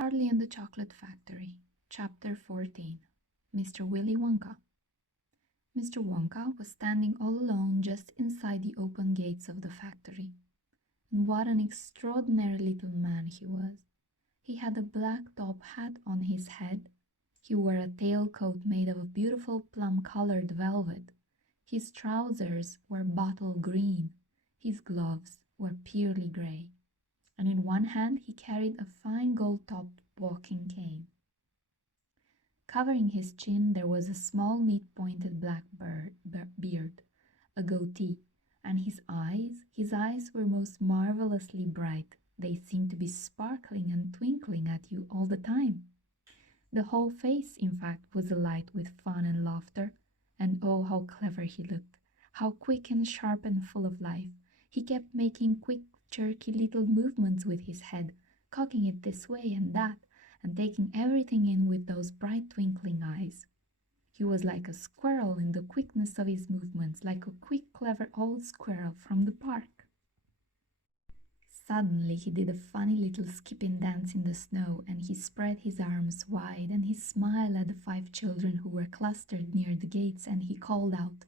Charlie and the Chocolate Factory, Chapter 14. Mr. Willy Wonka. Mr. Wonka was standing all alone just inside the open gates of the factory. And what an extraordinary little man he was. He had a black top hat on his head. He wore a tailcoat made of beautiful plum-colored velvet. His trousers were bottle green. His gloves were pearly gray. And in one hand he carried a fine gold-topped walking cane. Covering his chin there was a small neat-pointed black beard, a goatee, and his eyes were most marvelously bright. They seemed to be sparkling and twinkling at you all the time. The whole face, in fact, was alight with fun and laughter, and oh, how clever he looked, how quick and sharp and full of life. He kept making quick, jerky little movements with his head, cocking it this way and that, and taking everything in with those bright twinkling eyes. He was like a squirrel in the quickness of his movements, like a quick, clever old squirrel from the park. Suddenly he did a funny little skipping dance in the snow, and he spread his arms wide, and he smiled at the 5 children who were clustered near the gates, and he called out,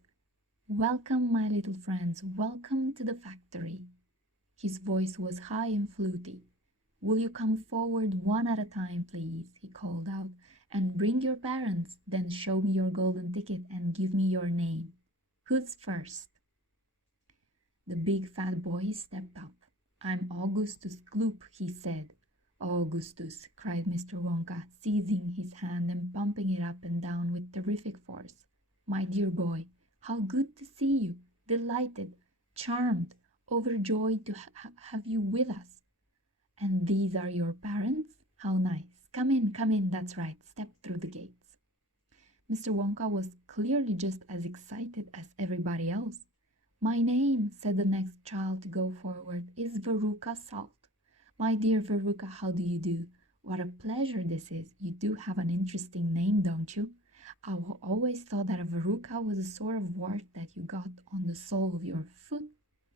"Welcome, my little friends, welcome to the factory." His voice was high and fluty. "Will you come forward one at a time, please?" he called out, "and bring your parents, then show me your golden ticket and give me your name. Who's first?" The big fat boy stepped up. "I'm Augustus Gloop," he said. "Augustus," cried Mr. Wonka, seizing his hand and pumping it up and down with terrific force. "My dear boy, how good to see you! Delighted, charmed, overjoyed to have you with us. And these are your parents? How nice. Come in, that's right. Step through the gates." Mr. Wonka was clearly just as excited as everybody else. "My name," said the next child to go forward, "is Veruca Salt. My dear Veruca, how do you do? What a pleasure this is. You do have an interesting name, don't you? I always thought that a Veruca was a sort of wart that you got on the sole of your foot,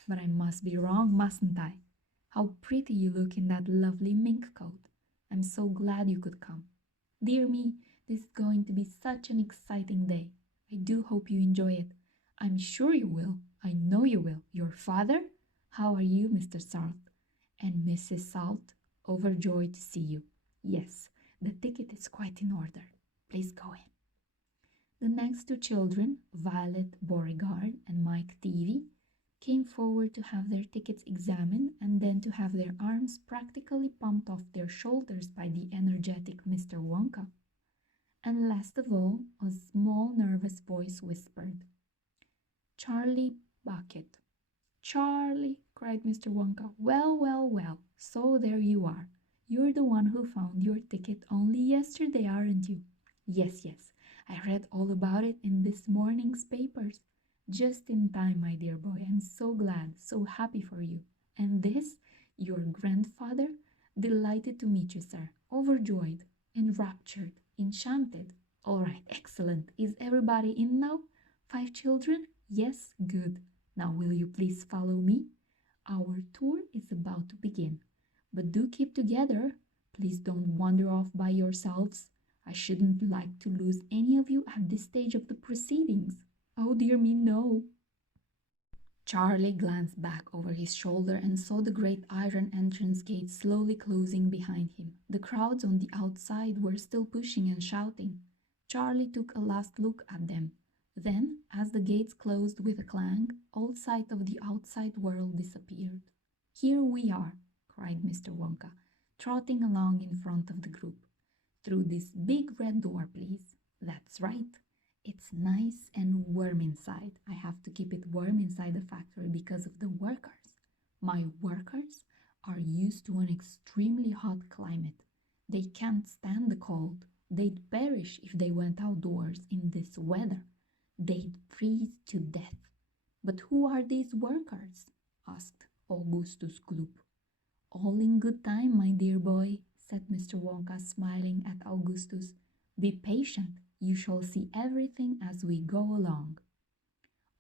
but I must be wrong, mustn't I? How pretty you look in that lovely mink coat. I'm so glad you could come. Dear me, this is going to be such an exciting day. I do hope you enjoy it. I'm sure you will. I know you will. Your father? How are you, Mr. Salt? And Mrs. Salt? Overjoyed to see you. Yes, the ticket is quite in order. Please go in." The next 2 children, Violet Beauregard and Mike Teavee, came forward to have their tickets examined and then to have their arms practically pumped off their shoulders by the energetic Mr. Wonka. And last of all, a small nervous voice whispered, "Charlie Bucket." "Charlie," cried Mr. Wonka. "Well, well, well, so there you are. You're the one who found your ticket only yesterday, aren't you?" Yes, I read all about it in this morning's papers. Just in time, my dear boy. I'm so glad, so happy for you. And this, your grandfather? Delighted to meet you, sir. Overjoyed, enraptured, enchanted. All right, excellent. Is everybody in now? 5 children? Yes, good. Now will you please follow me? Our tour is about to begin. But do keep together. Please don't wander off by yourselves. I shouldn't like to lose any of you at this stage of the proceedings. Oh dear me, no." Charlie glanced back over his shoulder and saw the great iron entrance gate slowly closing behind him. The crowds on the outside were still pushing and shouting. Charlie took a last look at them. Then, as the gates closed with a clang, all sight of the outside world disappeared. "Here we are," cried Mr. Wonka, trotting along in front of the group. "Through this big red door, please. That's right. It's nice and warm inside. I have to keep it warm inside the factory because of the workers. My workers are used to an extremely hot climate. They can't stand the cold. They'd perish if they went outdoors in this weather. They'd freeze to death." "But who are these workers?" asked Augustus Gloop. "All in good time, my dear boy," said Mr. Wonka, smiling at Augustus. "Be patient. You shall see everything as we go along.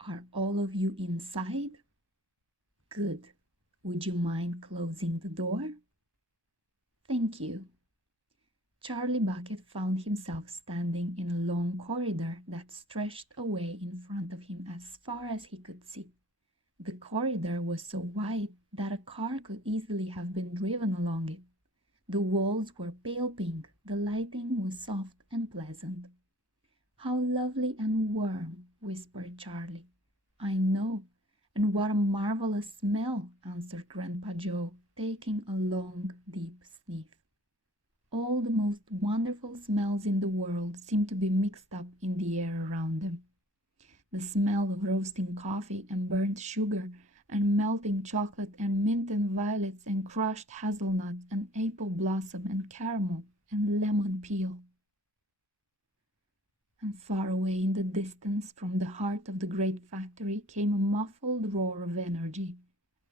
Are all of you inside? Good. Would you mind closing the door? Thank you." Charlie Bucket found himself standing in a long corridor that stretched away in front of him as far as he could see. The corridor was so wide that a car could easily have been driven along it. The walls were pale pink, the lighting was soft and pleasant. "How lovely and warm," whispered Charlie. "I know, and what a marvelous smell," answered Grandpa Joe, taking a long, deep sniff. All the most wonderful smells in the world seemed to be mixed up in the air around them. The smell of roasting coffee and burnt sugar and melting chocolate and mint and violets and crushed hazelnuts and apple blossom and caramel and lemon peel. And far away in the distance from the heart of the great factory came a muffled roar of energy,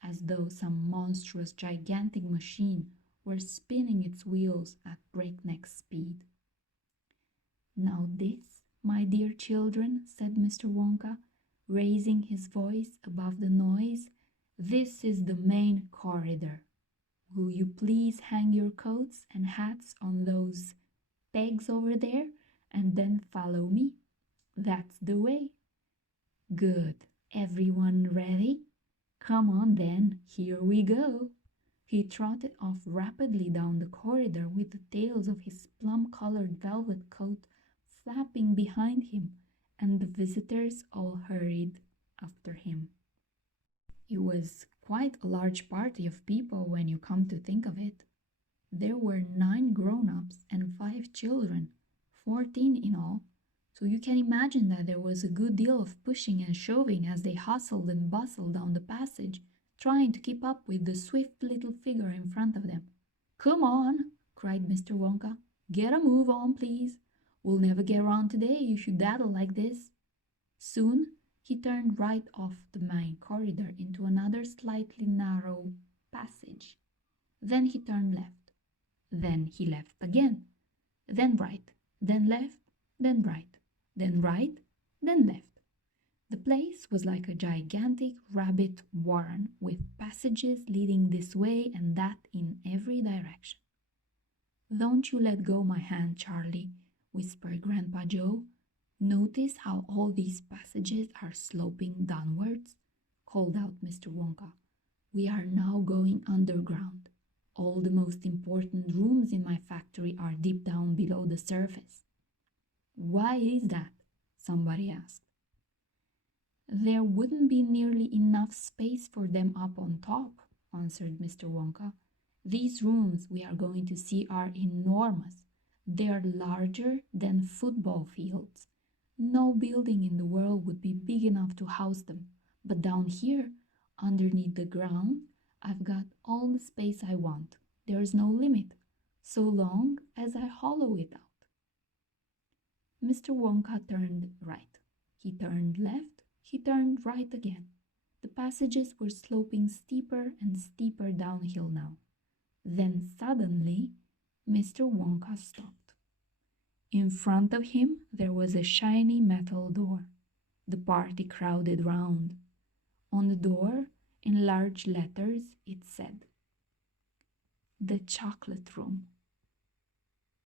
as though some monstrous gigantic machine were spinning its wheels at breakneck speed. "Now this, my dear children," said Mr. Wonka, raising his voice above the noise, "this is the main corridor. Will you please hang your coats and hats on those pegs over there, and then follow me? That's the way. Good. Everyone ready? Come on then, here we go." He trotted off rapidly down the corridor with the tails of his plum-colored velvet coat flapping behind him, and the visitors all hurried after him. It was quite a large party of people when you come to think of it. There were 9 grown-ups and 5 children, 14 in all, so you can imagine that there was a good deal of pushing and shoving as they hustled and bustled down the passage, trying to keep up with the swift little figure in front of them. "Come on," cried Mr. Wonka. "Get a move on, please. We'll never get round today if you daddle like this." Soon he turned right off the main corridor into another slightly narrow passage. Then he turned left. Then he left again. Then right. Then left. Then right. Then right. Then left. The place was like a gigantic rabbit warren with passages leading this way and that in every direction. "Don't you let go my hand, Charlie," whispered Grandpa Joe. "Notice how all these passages are sloping downwards," called out Mr. Wonka. "We are now going underground. All the most important rooms in my factory are deep down below the surface." "Why is that?" somebody asked. "There wouldn't be nearly enough space for them up on top," answered Mr. Wonka. "These rooms we are going to see are enormous. They are larger than football fields. No building in the world would be big enough to house them. But down here, underneath the ground, I've got all the space I want. There's no limit, so long as I hollow it out." Mr. Wonka turned right. He turned left. He turned right again. The passages were sloping steeper and steeper downhill now. Then suddenly, Mr. Wonka stopped. In front of him there was a shiny metal door. The party crowded round. On the door, in large letters, it said, "The Chocolate Room."